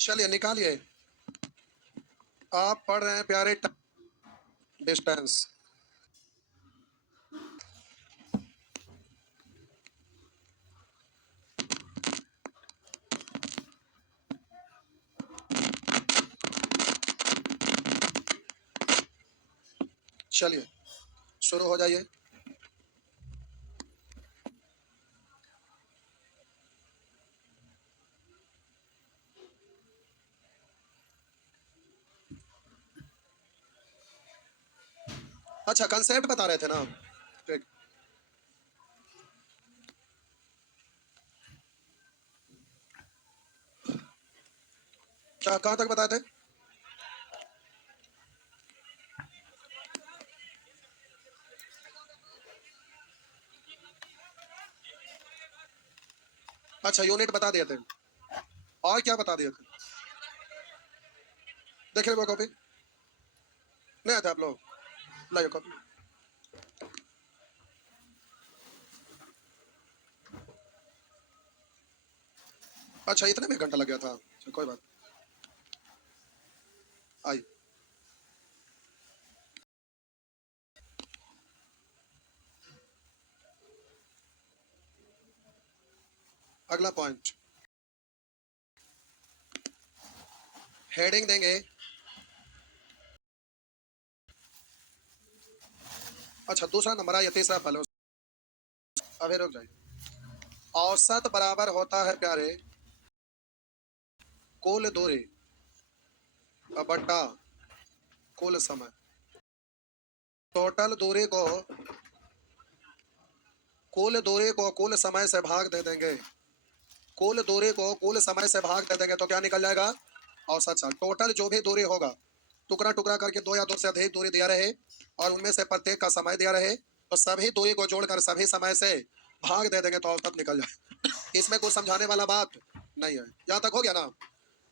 चलिए निकालिए। आप पढ़ रहे हैं प्यारे डिस्टेंस। चलिए शुरू हो जाइए। अच्छा कंसेप्ट बता रहे थे ना। ठीक। क्या कहाँ तक बताए थे? अच्छा यूनिट बता दिए थे। और क्या बता दिए थे? देखिए वो कॉपी नहीं आते आप लोग। लाइए कॉपी। अच्छा इतने में घंटा लग गया था। अच्छा, कोई बात। आइए अगला पॉइंट। हेडिंग देंगे। अच्छा दूसरा नंबर आया, तीसरा पहले। अभी रुक जाइए। औसत बराबर होता है प्यारे कुल दूरी बट्टा कुल समय। टोटल दूरी को कुल समय से भाग दे देंगे। कुल दूरी को कुल समय से भाग दे देंगे तो क्या निकल जाएगा? औसत चाल। टोटल जो भी दूरी होगा टुकड़ा टुकड़ा करके दो या दो से अधिक दूरी दिया रहे और उनमें से प्रत्येक का समय दिया रहे तो सभी दूरी को जोड़कर सभी समय से भाग दे देंगे तो औसत निकल जाए। इसमें कुछ समझाने वाला बात नहीं है। यहाँ तक हो गया ना?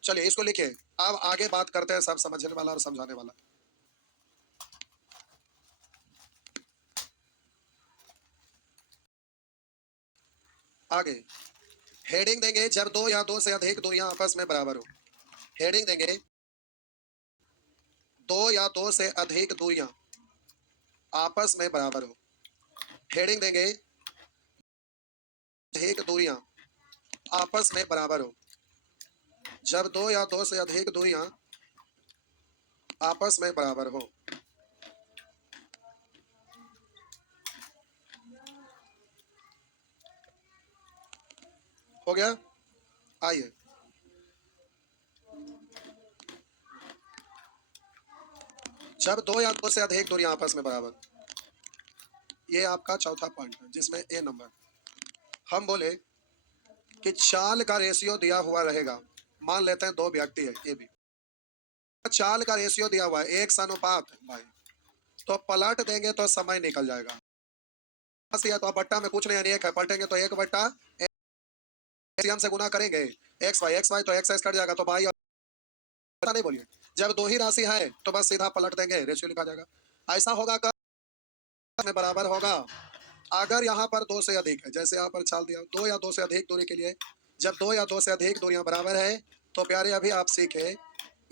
चलिए इसको लिखिए। अब आगे बात करते हैं सब समझने वाला और समझाने वाला। आगे हेडिंग देंगे जब दो या दो से अधिक दूरियां आपस में बराबर हो। हेडिंग देंगे दो या दो से अधिक दूरियां आपस में बराबर हो। हेडिंग देंगे अधिक दूरियां आपस में बराबर हो। जब दो या दो से अधिक दूरियां आपस में बराबर हो गया। आइए जब दो या दो से अधिक दूरियां आपस में बराबर, ये आपका चौथा पॉइंट है जिसमें ए नंबर। हम बोले कि चाल का रेशियो दिया हुआ रहेगा। मान लेते हैं दो व्यक्ति है ए बी। चाल का रेशियो दिया हुआ है 1:अनुपात भाई। तो पलट देंगे तो समय निकल जाएगा। या तो बट्टा में कुछ नहीं यानी एक है, पलटेंगे तो एक बट्टा एलसीएम से गुना करेंगे। एक्स वाई तो एक्स एक्स कट जाएगा तो भाई नहीं बोलिए। जब दो ही राशि है तो बस सीधा पलट देंगे रेशियो लिखा जाएगा। ऐसा होगा कब में बराबर होगा? अगर यहाँ पर दो से अधिक है, जैसे यहाँ पर चाल दिया दो या दो से अधिक दूरी के लिए। जब दो या दो से अधिक दूरियां बराबर है तो प्यारे अभी आप सीखे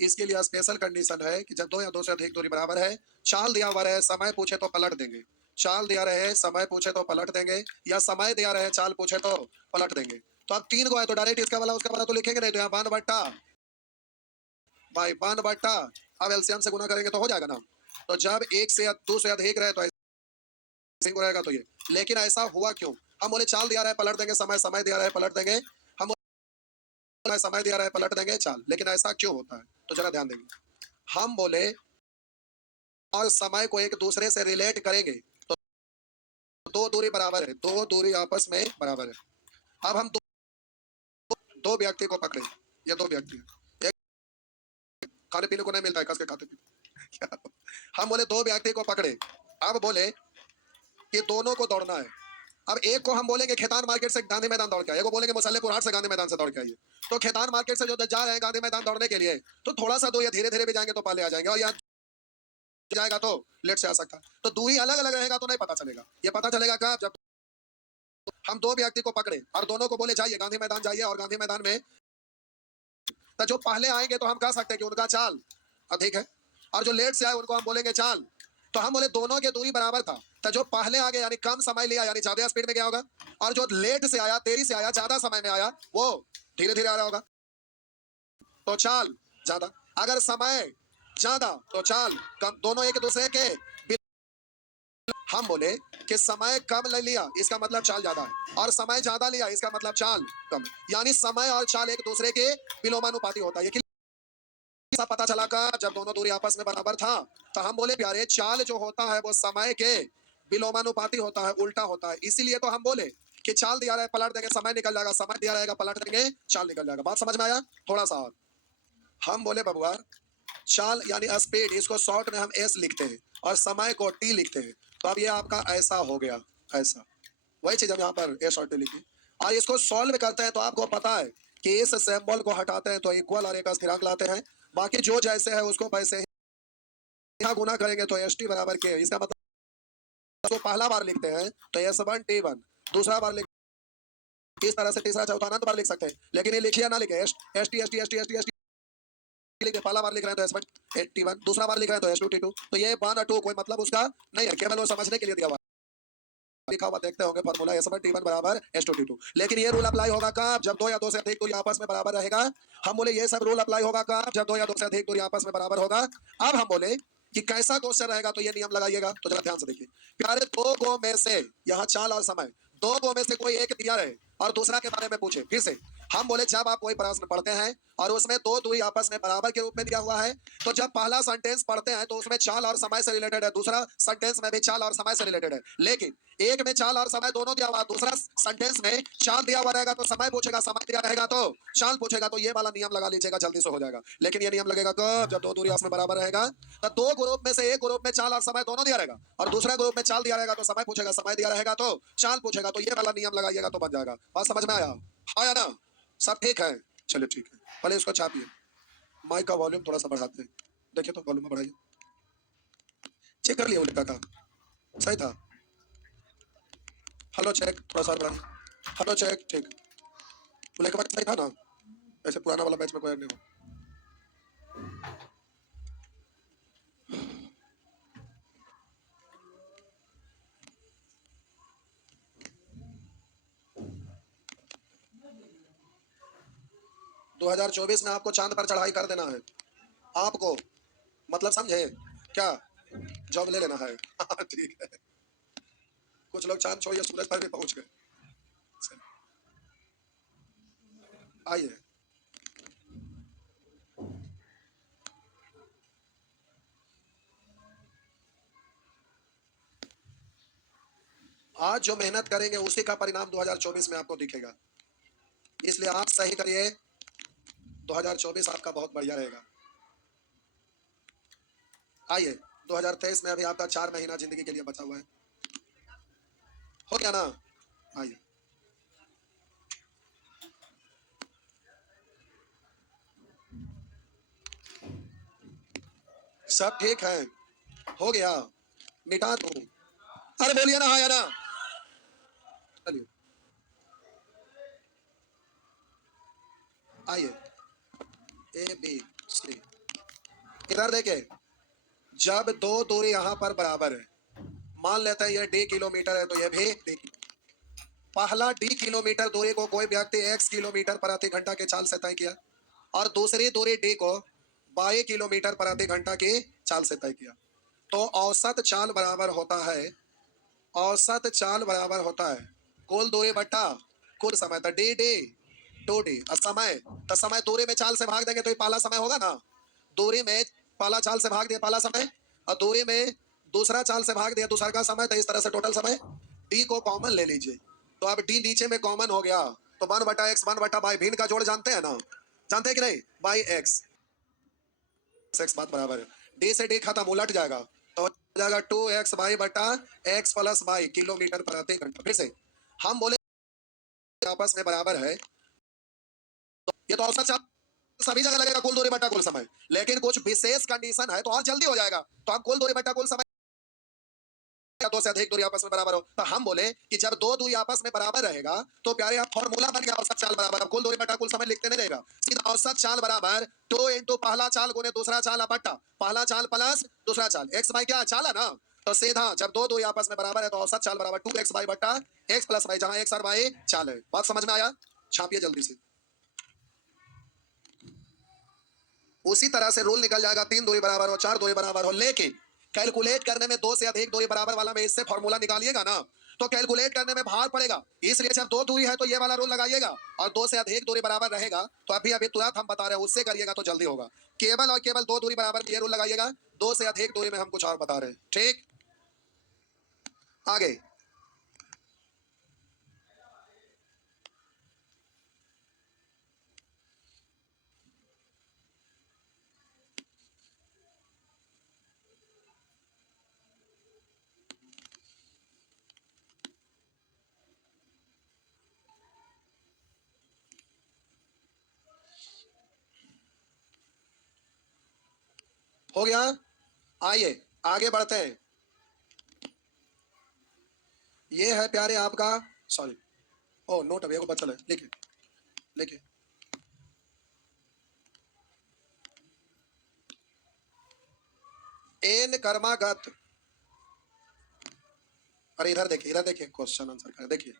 इसके लिए स्पेशल कंडीशन है कि जब दो या दो से अधिक दूरी बराबर है, चाल दिया हुआ रहे समय पूछे तो पलट देंगे। चाल दिया रहे समय पूछे तो पलट देंगे या समय दिया रहे चाल पूछे तो पलट देंगे। तो अब तीन को है तो डायरेक्ट इसका वाला उसका वाला तो लिखेंगे नहीं, तो यहाँ बान बट्टा भाई बान बट्टा। अब एलसीएम से गुना करेंगे तो हो जाएगा ना। तो जब एक से दो से अधिक रहे तो ऐसे को रहेगा तो ये। लेकिन ऐसा हुआ क्यों? हम बोले चाल दिया रहा है पलट देंगे, समय समय दिया रहा है पलट देंगे। हम बोले समय दिया रहा है पलट देंगे चाल, लेकिन ऐसा क्यों होता है? तो जरा ध्यान देंगे। हम बोले और समय को एक दूसरे से रिलेट करेंगे तो दो दूरी बराबर है, दो दूरी आपस में बराबर है। अब हम दो व्यक्ति को पकड़े। ये दो व्यक्ति है, एक खाने पीने को नहीं मिलता है, कस के खाते पीते। हम बोले दो व्यक्ति को पकड़े। अब बोले कि दोनों को दौड़ना है। अब एक को हम बोलेंगे खेतान मार्केट से गांधी मैदान दौड़ के आइए, एक को बोलेंगे मुसल्लेपुर हाट से गांधी मैदान से दौड़ के आइए। तो खेतान मार्केट से जो जा रहे हैं गांधी मैदान दौड़ने के लिए तो थोड़ा सा दूर या धीरे धीरे भी जाएंगे तो पहले आ जाएंगे, और यहाँ जाएगा तो लेट से आ सकता है। तो दूरी अलग अलग रहेगा तो नहीं पता चलेगा। ये पता चलेगा कब? जब हम दो व्यक्ति को पकड़े और दोनों को बोले जाइए गांधी मैदान जाइए और गांधी मैदान में तो जो पहले आएंगे तो हम कह सकते हैं कि उनका चाल अधिक है, और जो लेट से आए उनको हम बोलेंगे चाल। तो हम बोले दोनों की दूरी बराबर था, तो जो पहले आ गए यानी कम समय लिया यानी ज्यादा स्पीड में गया होगा, और जो लेट से आया देरी से आया ज्यादा समय में आया वो धीरे धीरे आ रहा होगा, तो चाल ज्यादा। अगर समय ज्यादा तो चाल कम, दोनों एक दूसरे के। हम बोले कि समय कम ले लिया इसका मतलब चाल ज्यादा है, और समय ज्यादा लिया इसका मतलब चाल कम है, यानी समय और चाल एक दूसरे के विलोमानुपाती होता है। ये कैसा पता चला का जब दोनों दूरी आपस में बराबर था, तो हम बोले प्यारे चाल जो होता है वो समय के विलोमानुपाती होता है, उल्टा होता है। इसीलिए तो हम बोले कि चाल दिया रहा है पलट देंगे समय निकल जाएगा, समय दिया रहेगा पलट देंगे चाल निकल जाएगा। बात समझ में आया? थोड़ा सा और हम बोले बबुआ चाल यानी स्पीड, इसको शॉर्ट में हम एस लिखते हैं और समय को टी लिखते हैं। तो अब ये आपका ऐसा हो गया, ऐसा वही चीज हम यहाँ पर एस और टी लिखी, और इसको सॉल्व करते हैं तो आपको पता है कि इस सिंबल को हटाते हैं तो इक्वल और एक स्थिरांक लाते हैं, बाकी जो जैसे है उसको वैसे ही यहाँ गुना करेंगे तो एस टी बराबर के, इसका मतलब तो पहला बार लिखते हैं तो एस वन टी वन, दूसरा बार लिख इस तरह से तीसरा चौथा अनंत बार लिख सकते हैं, लेकिन ये लिखिए ना लिखे S T S T S T S T S T लिख पहला बार लिख रहे हैं तो एस वन टी वन, दूसरा बार लिख रहे हैं तो एस टू टी टू, तो ये वन और टू कोई मतलब उसका नहीं है, केवल वो समझने के लिए दिया हुआ लिखा हुआ देखते होंगे formula S one T one बराबर एस टू टी टू। लेकिन ये रूल अप्लाई होगा कब? जब दो या दो से अधिक दूरी आपस में बराबर रहेगा। हम बोले ये सब रूल अप्लाई होगा कब? जब दो या दो से अधिक दूरी आपस में बराबर होगा। अब हम बोले कि कैसा क्वेश्चन रहेगा तो ये नियम लगाइएगा, तो जरा ध्यान से देखिए प्यारे, दो गो में से यहाँ चाल और समय, दो गो में से कोई एक दिया रहे और दूसरा के बारे में पूछे। फिर से हम बोले जब आप कोई प्रश्न पढ़ते हैं और उसमें दो दूरी आपस में बराबर के रूप में दिया हुआ है, तो जब पहला सेंटेंस पढ़ते हैं तो उसमें चाल और समय से रिलेटेड है, दूसरा सेंटेंस में भी चाल और समय से रिलेटेड है। लेकिन एक में चाल और समय दोनों दिया हुआ, दूसरा सेंटेंस में चाल दिया हुआ रहेगा तो समय पूछेगा, समय दिया रहेगा तो चाल पूछेगा, तो ये वाला नियम लगा लीजिएगा, जल्दी से हो जाएगा। लेकिन ये नियम लगेगा कब? जब दो दूरी आपस में बराबर रहेगा, तो दो ग्रुप में से एक ग्रुप में चाल और समय दोनों दिया रहेगा, और दूसरा ग्रुप में चाल दिया रहेगा तो समय पूछेगा, समय दिया रहेगा तो चाल पूछेगा, तो ये वाला नियम लगाइएगा तो बन जाएगा। बात समझ में आया? आया ना? सब ठीक है? चलिए ठीक है, पहले इसको छापिए, माइक का वॉल्यूम थोड़ा सा बढ़ाते हैं, देखिए तो वॉल्यूम बढ़ाइए, चेक कर लिया वो लिखा था सही था? हेलो चेक, थोड़ा सा बढ़ाइए, हेलो चेक, ठीक, वो लिखा सही था ना? ऐसे पुराना वाला बैच में कोई नहीं हो। 2024 में आपको चांद पर चढ़ाई कर देना है आपको, मतलब समझे क्या? जॉब ले लेना है ठीक है, कुछ लोग चांद छोड़िए सूरज पर भी पहुंच गए। आइए आज जो मेहनत करेंगे उसी का परिणाम 2024 में आपको दिखेगा, इसलिए आप सही करिए, 2024 आपका बहुत बढ़िया रहेगा। आइए 2023 में अभी आपका 4 महीना जिंदगी के लिए बचा हुआ है, हो गया ना? आइए सब ठीक है, हो गया, मिटा दूं? अरे बोलिए ना, हाँ या ना? चलिए आइए, ए बी सी, इधर देखे, जब दो दूरी यहाँ पर बराबर है, मान लेते हैं ये डी किलोमीटर है तो ये भी डी, पहला डी किलोमीटर दूरी को कोई व्यक्ति x किलोमीटर प्रति घंटा के चाल से तय किया, और दूसरी दूरी डी को y किलोमीटर प्रति घंटा की चाल से तय किया, तो औसत चाल बराबर होता है, औसत चाल बराबर होता है कुल दूरी बट्टा कुल समय, तो डी डी टू डी। समय तो समय दूरी में चाल से भाग देंगे तो ये पहला समय होगा ना, दूरी में पहला चाल से भाग दिया पहला समय, और दूरी में दूसरा चाल से भाग दिया दूसरा का समय, तो इस तरह से टोटल समय। डी को कॉमन ले लीजिए, तो अब डी नीचे में कॉमन हो गया, तो 1/x 1/y भिन्न का जोड़ जानते हैं ना? जानते हैं कि नहीं? बाई एक्स, एक्स बात बराबर है, डी से डी खत्म उलट जाएगा, तो हो जाएगा 2x/y बटा x प्लस y किलोमीटर प्रति घंटा। फिर से हम बोले आपस में बराबर है, ये तो औसत चाल सभी जगह लगेगा कुल दूरी बटा कुल समय, लेकिन कुछ विशेष कंडीशन है तो और जल्दी हो जाएगा, तो हम कुल दूरी बटा कुल समय या दो से अधिक दूरी आपस में बराबर हो, तो हम बोले कि जब दो दूरी आपस में बराबर रहेगा तो प्यारे आप फॉर्मूला बन गया औसत चाल बराबर, अब कुल दूरी बटा कुल समय लिखते नहीं रहेगा, सीधा औसत चाल बराबर 2 इंटू पहला चाल गुने दूसरा चाल बट्टा पहला चाल प्लस दूसरा चाल, एक्स बाई क्या चाल है ना, तो सीधा जब दो दूरी आपस में बराबर है तो औसत चाल बराबर 2x बाई बट्टा x प्लस वाई, जहां x और y चाल है। बात समझ में आया? छापिए जल्दी से। उसी तरह से रूल निकल जाएगा, 3 दूरी बराबर हो 4 दूरी बराबर हो, लेकिन कैलकुलेट करने में 2 से अधिक दूरी बराबर वाला में इससे फॉर्मूला निकालिएगा ना तो कैलकुलेट करने में भार पड़ेगा, इसलिए जब दो दूरी है तो ये वाला रूल लगाइएगा, और 2 से अधिक दूरी बराबर रहेगा तो अभी अभी तुरंत हम बता रहे हैं उससे करिएगा तो जल्दी होगा, केवल और केवल दो दूरी बराबर ये रूल लगाइएगा, 2 से अधिक दूरी में हम कुछ और बता रहे हैं। ठीक, आगे हो गया, आइए आगे बढ़ते हैं। ये है प्यारे आपका, सॉरी ओ नोट अभी को बचल है, लिखिए लिखिए, एन कर्मागत, अरे इधर देखिए क्वेश्चन आंसर करें, देखिए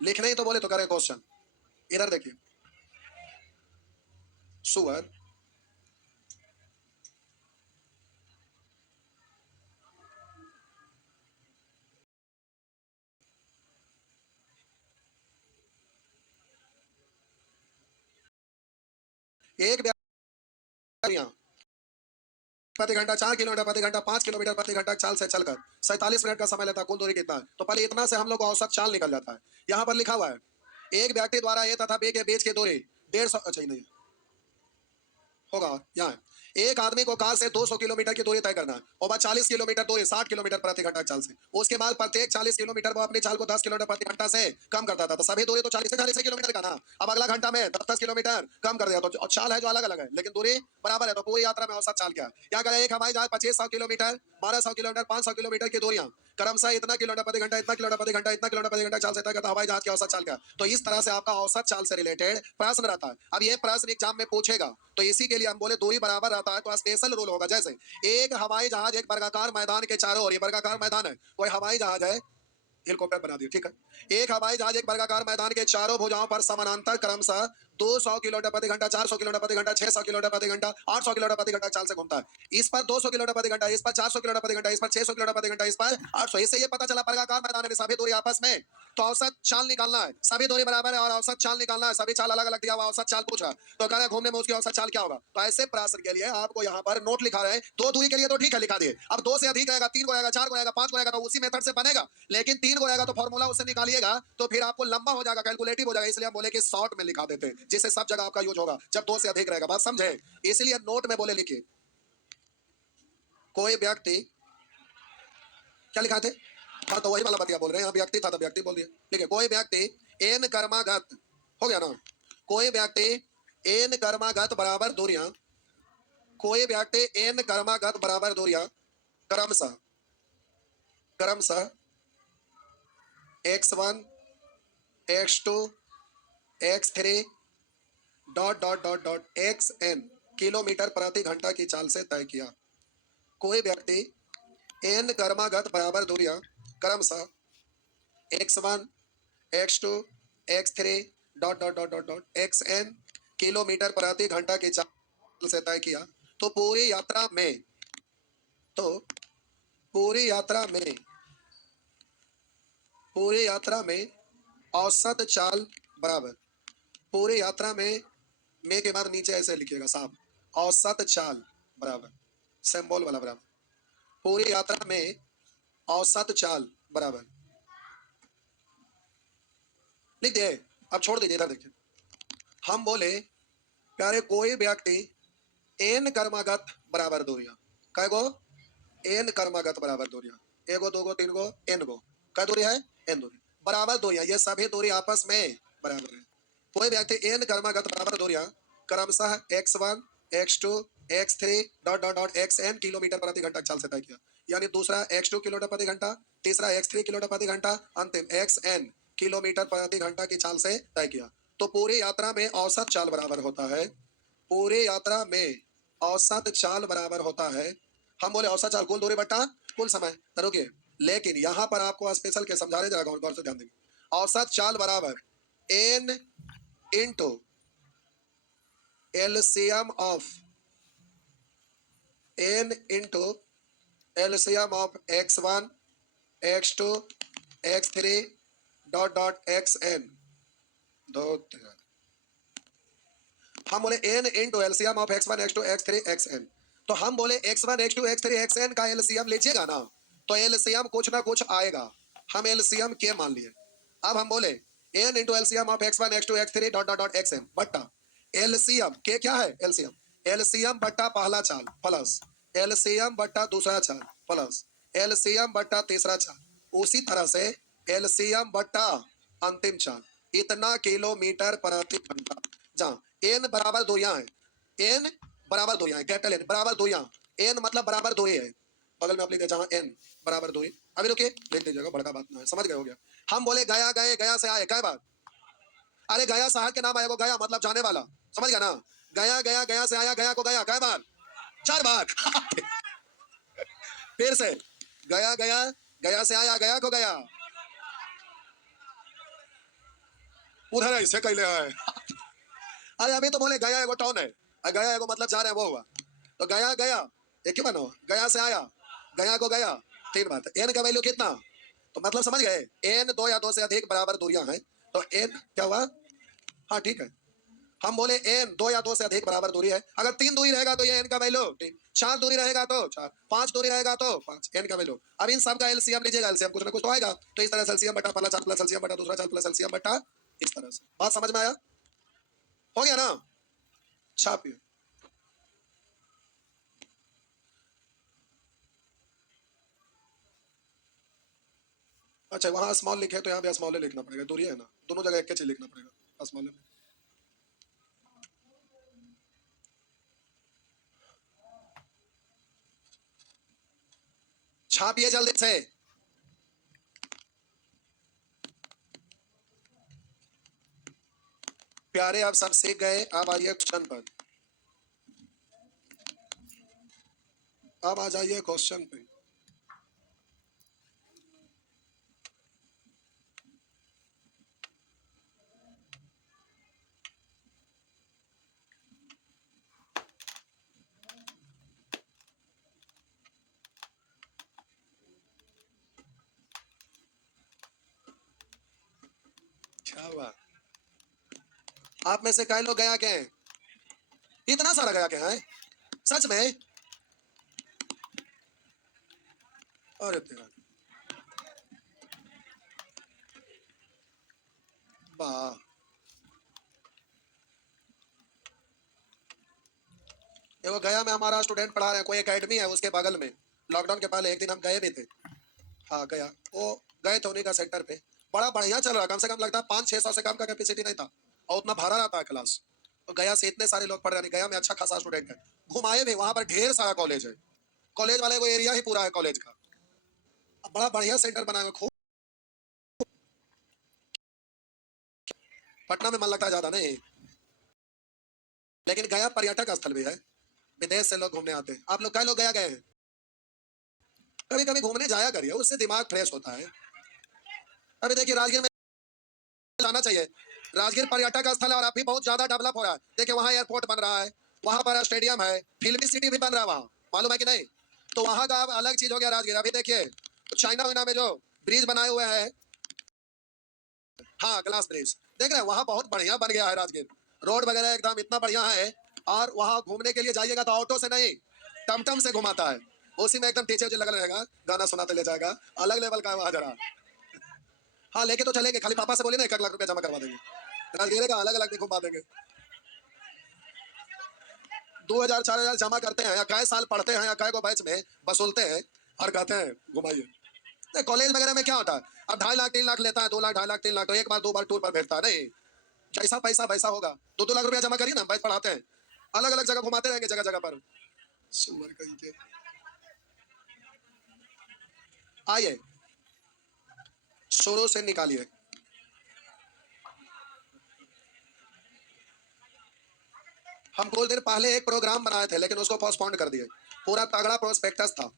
लिखने ही तो बोले तो करें क्वेश्चन, इधर देखिए, सुअर एक व्यायाम प्रति घंटा 4 किलोमीटर प्रति घंटा 5 किलोमीटर प्रति घंटा चाल से चलकर 47 मिनट का समय लेता है, कुल दूरी कितना है, तो पहले इतना से हम लोग को औसत चाल निकल जाता है। यहाँ पर लिखा हुआ है एक व्यक्ति द्वारा ए तथा बी के बीच की दूरी 150, अच्छा नहीं होगा यहाँ, एक आदमी को कार से 200 किलोमीटर की दूरी तय करना है और वह 40 किलोमीटर दूरी 60 किलोमीटर प्रति घंटा चाल से, उसके बाद प्रत्येक 40 किलोमीटर वो अपनी चाल को 10 किलोमीटर प्रति घंटा से कम करता था, तो सभी दूरी तो 40 किलोमीटर का ना, अब अगला घंटा में 10 किलोमीटर कम कर दिया, तो चाल है जो अलग अलग है लेकिन दूरी बराबर है, तो पूरी यात्रा में औसत चाल क्या है, क्या करें, एक हवाई जहाज 2500 किलोमीटर 1200 किलोमीटर 500 किलोमीटर की दूरियां क्रमशः इतना किलोमीटर प्रति घंटा इतना किलोमीटर प्रति घंटा इतना किलोमीटर प्रति घंटा चाल से तय करता हवाई जहाज की औसत चाल का, तो इस तरह से आपका औसत चाल से रिलेटेड प्रश्न रहता है। अब ये प्रश्न एग्जाम में पूछेगा तो इसी के लिए हम बोले दूरी बराबर रहता है तो स्पेशल रूल होगा, जैसे एक हवाई जहाज एक वर्गाकार मैदान के चारों ओर, ये वर्गाकार मैदान है, कोई हवाई जहाज है हेलीकॉप्टर बना दिया, ठीक है, एक हवाई जहाज एक वर्गाकार मैदान के चारों भुजाओं पर समानांतर क्रमशः 200 किलोमीटर प्रति घंटा 400 किलोमीटर प्रति घंटा 600 किलोमीटर प्रति घंटा 800 किलोमीटर प्रति घंटा चाल से घूमता है, इस पर 200 किलोमीटर प्रति घंटा, इस पर 400 किलोमीटर प्रति घंटा, इस पर 600 किलोमीटर प्रति घंटा, इस पर 800, इससे ये पता चला वर्गाकार मैदान में सभी दूरी आपस में, तो औसत चाल निकालना है, सभी दूरी बराबर है और औसत चाल निकालना है, सभी चाल अलग अलग दिया हुआ, औसत चाल पूछ रहा है तो कह रहा है घूमने में उसकी औसत चाल क्या होगा, तो ऐसे प्रश्न के लिए आपको यहाँ पर नोट लिखा रहे, दो दूरी के लिए तो ठीक है लिखा दिए, अब 2 से अधिक रहेगा 3 को रहेगा 4 को रहेगा 5 को रहेगा तो उसी मेथड से बनेगा, लेकिन 3 को रहेगा तो फॉर्मूला उससे निकालिएगा तो फिर आपको लंबा हो जाएगा, कैलकुलेटिव हो जाएगा, इसलिए हम बोले कि शॉर्ट में लिखा देते हैं जिससे सब जगह आपका यूज होगा जब 2 से अधिक रहेगा, बात समझे, इसलिए नोट में बोले लिखिए, कोई व्यक्ति क्या लिखा थे, हाँ तो वही वाला बतिया बोल रहे हैं, यहाँ व्यक्ति था तो व्यक्ति बोल दिया, देखिए कोई व्यक्ति एन कर्मागत, हो गया ना, कोई व्यक्ति एन कर्मागत बराबर दूरियां, कोई व्यक्ति एन कर्मागत बराबर दूरियां क्रमशः क्रमशः x1 x2 x3 dot dot dot dot xn kilometre प्रति घंटा की चाल से तय किया, कोई व्यक्ति एन कर्मागत बराबर दूरियां क्रमशः x1 x2 x3 dot dot dot dot dot xn kilometre प्रति घंटा की चाल से तय किया, तो पूरी यात्रा में, तो पूरी यात्रा में, पूरी यात्रा में औसत चाल बराबर, पूरी यात्रा में के बाद नीचे ऐसे लिखिएगा साहब, औसत चाल बराबर सिंबल वाला बराबर, पूरी यात्रा में औसत चाल बराबर लिख दिए, अब छोड़ दीजिए, इधर देखिए, हम बोले प्यारे कोई व्यक्ति एन कर्मागत बराबर दूरियां, कै गो एन कर्मागत बराबर दूरियां, एगो दोगो तीन गो एन गो, कै दूरी है एन दूरी बराबर दूरियां, ये सभी दूरी आपस में बराबर है, कोई व्यक्ति एन कर्मागत बराबर दूरियां क्रमशः x1 x2 x3 dot dot dot xn kilometre प्रति घंटा चाल से तय किया, यानी दूसरा x2 किलोमीटर प्रति घंटा, तीसरा x3 किलोमीटर प्रति घंटा, अंतिम xn किलोमीटर प्रति घंटा की चाल से तय किया। तो पूरी यात्रा में औसत चाल बराबर होता है, पूरी यात्रा में औसत चाल बराबर होता है, हम बोले औसत चाल कुल दूरी बट्टा कुल समय। तो रुकिए, लेकिन यहां पर आपको स्पेशल के समझा रहे, जरा गौर से ध्यान देंगे। औसत चाल बराबर n into LCM of n into LCM of x1 x2 x3 dot dot xn दो हम बोले n into LCM of x1 x2 x3 xn। तो हम बोले x1 x2 x3 xn का एलसीएम लीजिएगा ना, तो एलसीएम कुछ ना कुछ आएगा। हम एलसीएम के मान लिए। अब हम बोले n into LCM of x1 x2 x3 dot dot dot xn बट्टा एलसीएम के क्या है, एलसीएम एलसीएम बट्टा पहला चाल प्लस एलसीएम बट्टा दूसरा चाल प्लस एलसीएम बट्टा तीसरा चाल, उसी तरह से एलसीएम बट्टा अंतिम चाल, इतना किलोमीटर प्रति घंटा। जहां n बराबर दूरियां हैं, n बराबर दूरियां हैं, कैपिटल n बराबर दूरियां, n मतलब बराबर दूरी है, बगल में आप लिख दे जहां n बराबर दूरी। अभी रुकिए लिख दीजिएगा, बड़का बात ना है, समझ गए हो गया। हम बोले गया गए, गया से आए, क्या बात, अरे गया शहर के नाम आया, वो गया मतलब जाने वाला, समझ गया ना। गया गया गया से आया, गया को गया, क्या बात, 4 बार फिर से गया गया गया से आया, गया को गया, उधर ऐसे कैले है अरे अभी तो बोले गया एगो टाउन है, गया एगो मतलब जा रहे हैं, वो हुआ। तो गया गया एक ही बनो, गया से आया, गया को गया, 3 बार। एन का वैल्यू कितना, तो मतलब समझ गए, एन 2 या 2 से अधिक बराबर दूरियां हैं, तो एन क्या हुआ, हाँ ठीक है। हम बोले एन 2 या 2 से अधिक बराबर दूरी है, अगर 3 दूरी रहेगा तो ये एन का वैल्यू 3, 4 दूरी रहेगा तो 4, 5 दूरी रहेगा तो 5, एन का वैल्यू। अब इन सब का एलसीएम लीजिएगा, एलसीएम कुछ ना कुछ तो आएगा, तो इस तरह से एलसीएम बटा पहला चाल प्लस एलसीएम बटा दूसरा चाल प्लस एलसीएम बटा, इस तरह से। बात समझ में आया, हो गया ना, छापिए। अच्छा वहां स्मॉल लिखे तो यहाँ भी स्मॉल लिखना पड़ेगा, दूरी है ना, दोनों जगह एक के चीज लिखना पड़ेगा स्मॉल में। छापिए जल्दी से। प्यारे आप सब सीख गए, अब आइए क्वेश्चन पर, अब आ जाइए क्वेश्चन पे। क्या हुआ, आप में से कई लोग गया के हैं, इतना सारा गया के हैं सच में, अरे तेरा वाह। देखो गया में हमारा स्टूडेंट पढ़ा रहे हैं, कोई एकेडमी है उसके बगल में, लॉकडाउन के पहले एक दिन हम गए भी थे, हाँ गया, वो गए थे उन्हीं का सेक्टर पे, बड़ा बढ़िया चल रहा, कम से कम लगता है 500-600 से कम का कैपेसिटी नहीं था, और उतना भाड़ा रहता है क्लास। तो गया से इतने सारे लोग पढ़ रहे हैं, गया में अच्छा खासा स्टूडेंट है, घुमाए भी, वहां पर ढेर सारा कॉलेज है, कॉलेज वाले को एरिया ही पूरा है कॉलेज का, बड़ा बढ़िया सेंटर बनाए हुए, खूब। पटना में मन लगता है ज्यादा नहीं, लेकिन गया पर्यटक स्थल भी है, विदेश से लोग घूमने आते हैं। आप लोग कई लोग गया गए हैं, कभी कभी घूमने जाया करिए, उससे दिमाग फ्रेश होता है। अभी देखिए राजगीर में जाना चाहिए, राजगीर पर्यटक स्थल है और अभी बहुत ज्यादा डेवलप हो रहा है। देखिए वहाँ एयरपोर्ट बन रहा है, वहाँ पर स्टेडियम है, फिल्मी सिटी भी बन रहा है वहाँ, मालूम है कि नहीं। तो वहाँ का अब अलग चीज हो गया राजगीर। अभी देखिए चाइना वाइना में जो ब्रिज बनाए हुए हैं, हाँ ग्लास ब्रिज देख रहे हैं, वहाँ बहुत बढ़िया बन गया है राजगीर, रोड वगैरह एकदम इतना बढ़िया है। और वहाँ घूमने के लिए जाइएगा तो ऑटो से नहीं, टमटम से घुमाता है, उसी में एकदम टीचे लगा रहेगा, गाना सुनाते ले जाएगा, अलग लेवल का है वहाँ जरा। हाँ लेके तो चलेंगे, खाली पापा से बोलिए ना 1 लाख रुपया जमा करवा देंगे, राजगीर का अलग अलग घुमा देंगे। 2000-4000 जमा करते हैं, या कई साल पढ़ते हैं, या कई को बैच में वसूलते हैं और कहते हैं घुमाइए। कॉलेज वगैरह में क्या होता है, अब 2.5 लाख 3 लाख लेता है, 2 लाख 2.5 लाख 3 लाख, तो एक बार 2 बार टूर पर भेजता है नहीं, जैसा पैसा वैसा होगा। 2-2 लाख रुपया जमा करिए ना, बैच पढ़ाते हैं, अलग अलग जगह घुमाते रहेंगे, जगह जगह पर। सुअर कहीं के आइए शुरू से निकालिए। हम कुछ दिन पहले एक प्रोग्राम बनाए थे लेकिन उसको पोस्टपोन कर दिए। पूरा तगड़ा प्रोस्पेक्टस था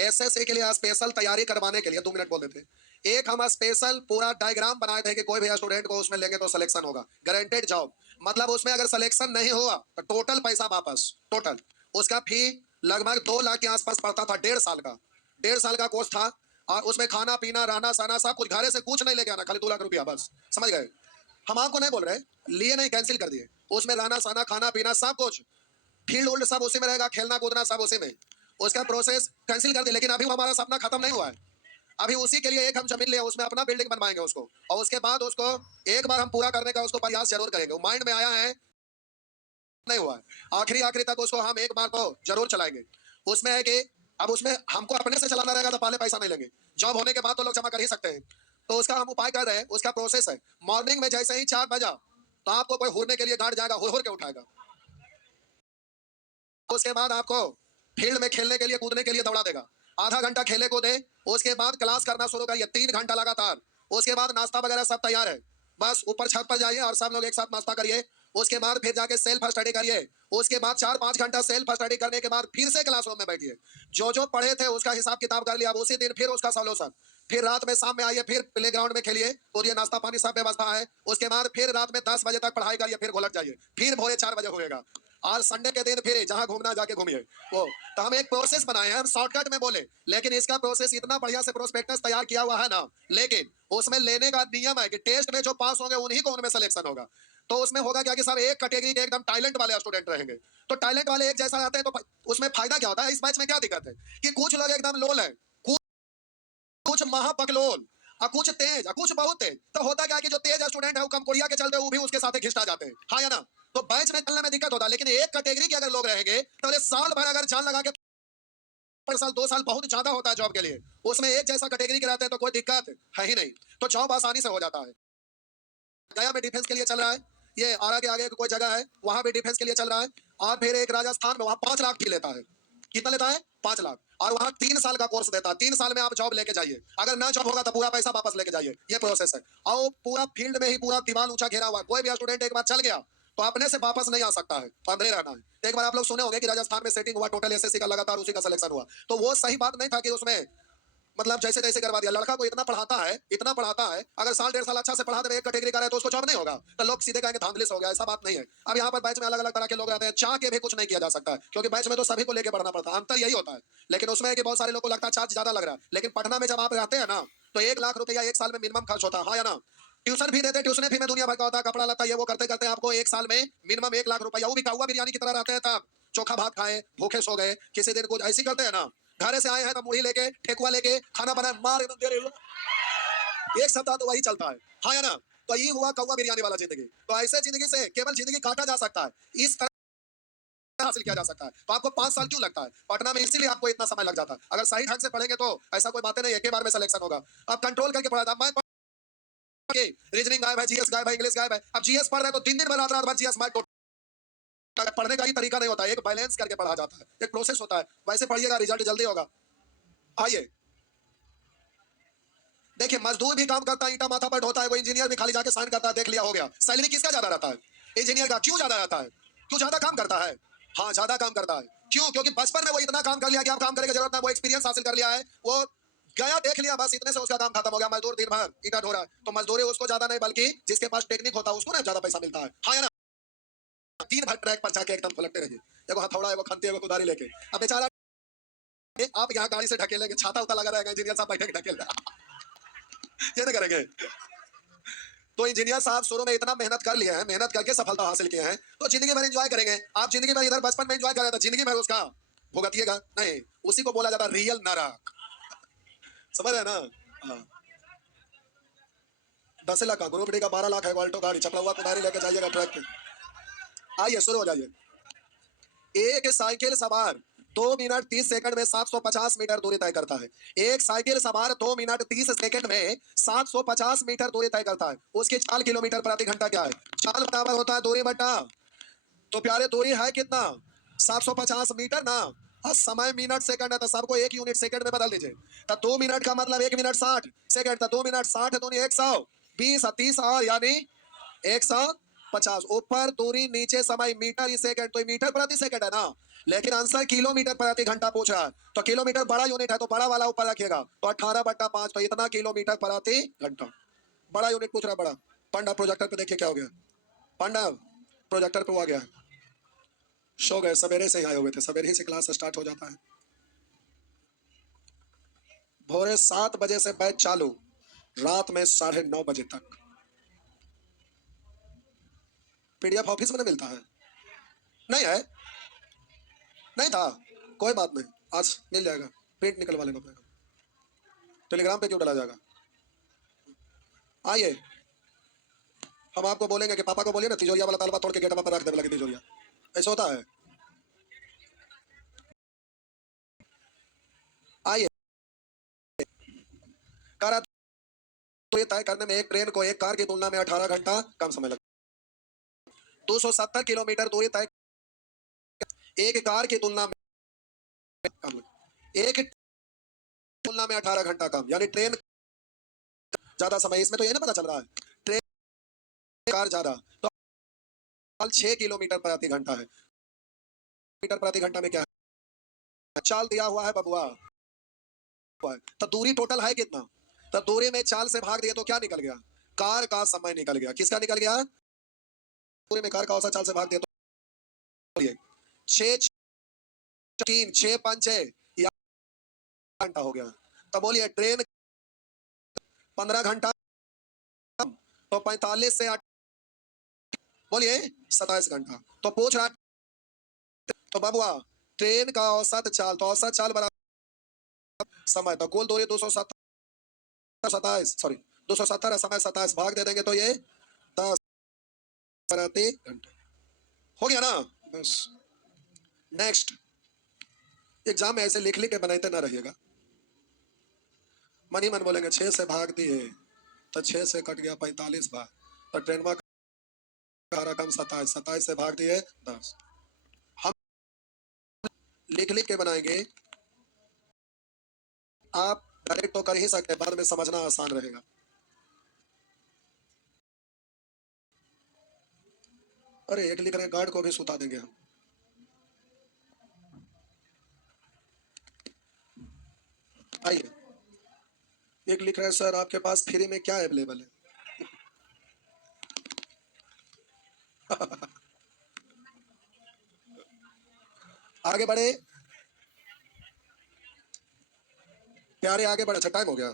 एसएससी के लिए स्पेशल तैयारी करवाने के लिए। 2 मिनट बोल देते। एक हम स्पेशल पूरा डायग्राम बनाए थे कि कोई भी स्टूडेंट को उसमें लेंगे तो सिलेक्शन होगा, गारंटेड जॉब। मतलब उसमें अगर सिलेक्शन नहीं हुआ तो टोटल पैसा वापस। टोटल उसका फी लगभग 2 लाख के आसपास पड़ता था। 1.5 साल का, 1.5 साल का कोर्स था। और उसमें खाना पीना रहना सहना सब कुछ, घरे से कुछ नहीं लेके आना, खाली 2 लाख रुपया बस। समझ गए? हम आपको नहीं बोल रहे लिए नहीं, कैंसिल कर दिए। उसमें रहना सहना खाना पीना सब कुछ, फील्ड उल्ड सब उसी में रहेगा, खेलना कूदना सब उसी में। उसका प्रोसेस कैंसिल कर दिया। लेकिन अभी हमारा सपना खत्म नहीं हुआ है। अभी उसी के लिए एक हम जमीन ले उसमें अपना बिल्डिंग बनवाएंगे उसको, और उसके बाद उसको एक बार हम पूरा करने का उसको प्रयास जरूर करेंगे। माइंड में आया है, नहीं हुआ है। आखिरी आखिरी तक उसको हम एक बार तो जरूर चलाएंगे। उसमें है कि अब उसमें हमको अपने से चलाना रहेगा तो पहले पैसा नहीं लेंगे, जॉब होने के बाद तो लोग जमा कर ही सकते हैं। तो उसका हम उपाय कर रहे हैं। उसका प्रोसेस है, मॉर्निंग में जैसे ही 4 बजा तो आपको कोई हुरने के लिए गार्ड जाएगा, हुर हुर के उठाएगा। उसके बाद आपको फील्ड में खेलने के लिए कूदने के लिए दौड़ा देगा। आधा घंटा खेले कूदे, उसके बाद क्लास करना शुरू करिए 3 घंटा लगातार। उसके बाद नाश्ता वगैरह सब तैयार है, बस ऊपर छत पर जाइए और सब लोग एक साथ नाश्ता करिए। उसके बाद फिर जाके सेल्फ स्टडी करिए। उसके बाद 4-5 घंटा सेल्फ स्टडी करने के बाद फिर से क्लासरूम में बैठिए। जो जो पढ़े थे उसका हिसाब किताब कर लिया, अब उसी दिन फिर उसका सॉल्यूशन। फिर रात में शाम में आइए, फिर प्ले ग्राउंड में खेलिए, कूदिए, नाश्ता पानी सब व्यवस्था है। उसके बाद फिर रात में 10 बजे तक पढ़ाई करिए, फिर घोलट जाइए, फिर भोरे 4 बजे होएगा। और संडे के दिन फिर जहां घूमना जाके घूमिए वो। तो हम एक प्रोसेस बनाए हैं, हम शॉर्टकट में बोले, लेकिन इसका प्रोसेस इतना बढ़िया से प्रोस्पेक्टस तैयार किया हुआ है ना। लेकिन उसमें लेने का नियम है कि टेस्ट में जो पास होंगे उन्हीं को उनमें सिलेक्शन होगा। तो उसमें होगा क्या कि सब एक कैटेगरी के एकदम टैलेंट वाले स्टूडेंट रहेंगे। तो टैलेंट वाले एक जैसा आते हैं तो उसमें फायदा क्या होता है? इस मैच में क्या दिक्कत है कि कुछ लोग एकदम लोल है, कुछ महापकलोल, और कुछ तेज और कुछ बहुत तेज। तो होता क्या कि जो तेज स्टूडेंट है वो कमकोड़िया के चलते वो भी उसके साथ घिसटा जाते हैं, हाँ या ना? तो बैच में चलने में दिक्कत होता है। लेकिन एक कैटेगरी के अगर लोग रहेंगे तो साल भर अगर जान लगा के, पर साल 2 साल बहुत ज्यादा होता है जॉब के लिए, उसमें एक जैसा कैटेगरी के रहते हैं तो कोई दिक्कत है ही नहीं। तो जॉब आसानी से हो जाता है। गया में डिफेंस के लिए चल रहा है, ये आरा के आगे कोई जगह है वहां भी डिफेंस के लिए चल रहा है। और फिर एक राजस्थान में वहां 5 लाख फी लेता है। कितना लेता है? 5 लाख। और वहां 3 साल का कोर्स देता है। 3 साल में आप जॉब लेके जाइए, अगर ना जॉब होगा तो पूरा पैसा वापस लेके जाइए। ये प्रोसेस है। और पूरा फील्ड में ही पूरा दीवार ऊंचा घेरा हुआ है। कोई भी स्टूडेंट एक बार चल गया तो अपने से वापस नहीं आ सकता है, अंदर रहना है। एक बार आप लोग सुने होंगे कि राजस्थान में सेटिंग हुआ, टोटल एसएससी का लगातार उसी का सिलेक्शन हुआ। तो वो सही बात नहीं था कि उसमें मतलब जैसे तैसे करवा दिया। लड़का को इतना पढ़ाता है, इतना पढ़ाता है, अगर साल 1.5 साल अच्छा से पढ़ा दे एक कैटेगरी का रहे तो उसको जॉब नहीं होगा। तो लोग सीधे कहेंगे धांधली से हो गया। ऐसा बात नहीं है। अब यहाँ पर बैच में अलग अलग तरह के लोग रहते हैं, चाह के भी कुछ नहीं किया जा सकता है, क्योंकि बैच में तो सभी को लेकर पढ़ना पड़ता है। अंतर यही होता है। लेकिन उसमें है कि बहुत सारे लोग को लगता है चार्ज ज्यादा लग रहा है, लेकिन पटना में जब आप रहते हैं ना तो 1 लाख रुपया एक साल में मिनिमम खर्च होता है, हाँ या ना? ट्यूशन फी देते हैं, ट्यूशन फी में दुनिया भर का होता है, कपड़ा लता ये वो करते करते आपको एक साल में मिनिमम 1 लाख रुपया, वो भी कौवा बिरयानी की तरह रहते हैं। तब चोखा भात खाए, भूखे सो गए, किसी दिन कुछ ऐसी करते हैं ना, घर से आए हैं तो मुड़ी लेके ठेकुआ लेके खाना बनाए मार एकदम दे रहे, एक सप्ताह तो वही चलता है, हाँ या ना? तो ये हुआ कौवा बिरयानी वाला जिंदगी। तो ऐसे जिंदगी से केवल जिंदगी काटा जा सकता है, इस तरह हासिल किया जा सकता है। तो आपको 5 साल क्यों लगता है पटना में? इसीलिए आपको इतना समय लग जाता है। अगर सही ढंग से पढ़ेंगे तो ऐसा कोई बातें नहीं है, एक बार में सिलेक्शन होगा। आप कंट्रोल करके पढ़ा था। मैं रीजनिंग गायब है, जीएस गायब है, इंग्लिश गायब है। अब जीएस पढ़ रहे तो 3 दिन में रात रात भर जीएस मैथ पढ़ने का ही तरीका नहीं होता है, एक बैलेंस करके पढ़ा जाता है, एक प्रोसेस होता है। वैसे पढ़िएगा, रिजल्ट जल्दी होगा। आइए देखिए, मजदूर भी काम करता है, ईंटा माथा पर ढोता है, वो इंजीनियर भी खाली जाके साइन करता है, देख लिया हो गया। सैलरी किसका ज्यादा रहता है? इंजीनियर का। क्यों ज्यादा रहता है? क्यों ज्यादा काम करता है? हाँ, ज्यादा काम करता है। क्यों? क्योंकि बचपन में वो इतना काम कर लिया कि अब काम करने की जरूरत नहीं, वो एक्सपीरियंस हासिल कर लिया है। वो गया देख लिया, बस इतने से उसका काम खत्म हो गया। मजदूर दिन भर ईंटा ढो रहा है, तो मजदूरी उसको ज्यादा नहीं, बल्कि जिसके पास टेक्निक होता है उसको ना ज्यादा पैसा मिलता है, हाँ या ना? दिन भर ट्रैक पर जाके एकदम पलटते रहिए, एगो हथौड़ा एगो खंती एगो कुदारी लेके। अब बेचारा आप यहाँ गाड़ी से ढकेलेंगे, छाता उता लगा रहेगा, इंजीनियर साहब बैठे ढकेल ये नहीं करेंगे। तो इंजीनियर साहब शुरू में इतना मेहनत कर लिए हैं, मेहनत करके सफलता हासिल किए हैं, तो जिंदगी भर एंजॉय करेंगे। आप जिंदगी भर इधर बचपन में एंजॉय कर रहे थे, जिंदगी भर उसका भुगतिएगा नहीं। उसी को बोला जाता है रियल नरक, समझ रहे हैं ना? हाँ। 10 लाख का ग्रुप डी का 12 लाख है, ऑल्टो गाड़ी चपला हुआ कुदारी लेके जाइएगा ट्रैक पे। आइए शुरू हो जाइए। एक साइकिल सवार 2 मिनट 30 सेकंड में 750 मीटर दूरी तय करता है। एक साइकिल सवार 2 मिनट 30 सेकंड में 750 मीटर दूरी तय करता है। उसकी चाल किलोमीटर प्रति घंटा क्या है? चाल बराबर होता है दूरी बटा, तो प्यारे दूरी है कितना? 750 मीटर ना। हाँ, समय मिनट सेकंड है तो सबको एक यूनिट सेकंड में बदल दीजिए। तो 2 मिनट का मतलब 1 मिनट 60 सेकंड, तो 2 मिनट 60 है, दूनी 120 और 30 और यानी 150। ऊपर दूरी नीचे समय मीटर ई सेकंड, तो ये मीटर प्रति सेकंड है ना, लेकिन आंसर किलोमीटर प्रति घंटा पूछ रहा है। तो किलोमीटर बड़ा यूनिट है तो बड़ा वाला ऊपर रखिएगा, तो 18/5, तो इतना किलोमीटर प्रति घंटा। बड़ा यूनिट पूछ रहा है, बड़ा। पांडा प्रोजेक्टर पे देखिए क्या हो गया, पांडा प्रोजेक्टर पे आ गया है। सो गए, सवेरे से ही आए हुए थे, सवेरे ही से क्लास स्टार्ट हो जाता है। भोरे 7 बजे से बैच चालू, रात में 9:30 बजे तक। पीडीएफ ऑफिस में नहीं मिलता है? नहीं है, नहीं था, कोई बात नहीं, आज मिल जाएगा। प्रिंट निकलवा लेना पड़ेगा, टेलीग्राम पे क्यों डाला जाएगा। आइए, हम आपको बोलेंगे कि पापा को बोलिए ना तिजोरिया वाला तालबा तोड़ के गेट पर रख देने लगे तिजोरिया, ऐसा होता है। आइए, करा तो ये तय करने में एक ट्रेन को एक कार की तुलना में 18 घंटा कम समय लगता है। 270 किलोमीटर दूरी तय एक कार की तुलना में कम, एक तुलना में 18 घंटा कम, यानी ट्रेन ज्यादा समय। इसमें तो ये ना पता चल रहा है ट्रेन कार ज्यादा, तो 6 किलोमीटर प्रति घंटा है। मीटर प्रति घंटा में क्या है, चाल दिया हुआ है बबुआ, तो दूरी टोटल है कितना, तो दूरी में चाल से भाग दिया तो क्या निकल गया, कार का समय निकल गया। किसका निकल गया, दूरी में कार का औसत चाल से भाग दिया तो 6 3 6 5 6 घंटा हो गया। तो बोलिए ट्रेन 15 घंटा, तो 45 से 8, बोलिए 27 घंटा। तो पूछ रहा, तो बबुआ ट्रेन का औसत चाल, तो औसत चाल बराबर समय, तो कुल दूरी 227 सॉरी 270 समय 27 भाग दे देंगे तो ये 10 प्रति घंटा हो गया ना। बस नेक्स्ट एग्जाम में ऐसे लिख लिख के बनाते ना रहिएगा, मन ही मन बोलेंगे 6 से भाग दिए तो 6 से कट गया 45 भाग, तो ट्रेन में कम 27, 27 से भाग दिए 10। हम लिख लिख के बनाएंगे, आप डायरेक्ट तो कर ही सकते हैं, बाद में समझना आसान रहेगा। अरे एक लिख रहे हैं, गार्ड को भी सुता देंगे हम। आइए, एक लिख रहे हैं सर आपके पास फ्री में क्या अवेलेबल है। आगे बढ़े प्यारे, आगे बढ़े। अच्छा टाइम हो गया,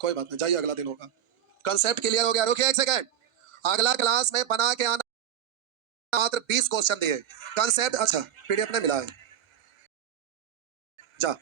कोई बात नहीं, जाइए अगला दिन होगा। कंसेप्ट क्लियर हो गया, रुकिए एक सेकंड। अगला क्लास में बना के आना, मात्र 20 क्वेश्चन दिए कंसेप्ट। अच्छा पीडीएफ नहीं मिला है, जा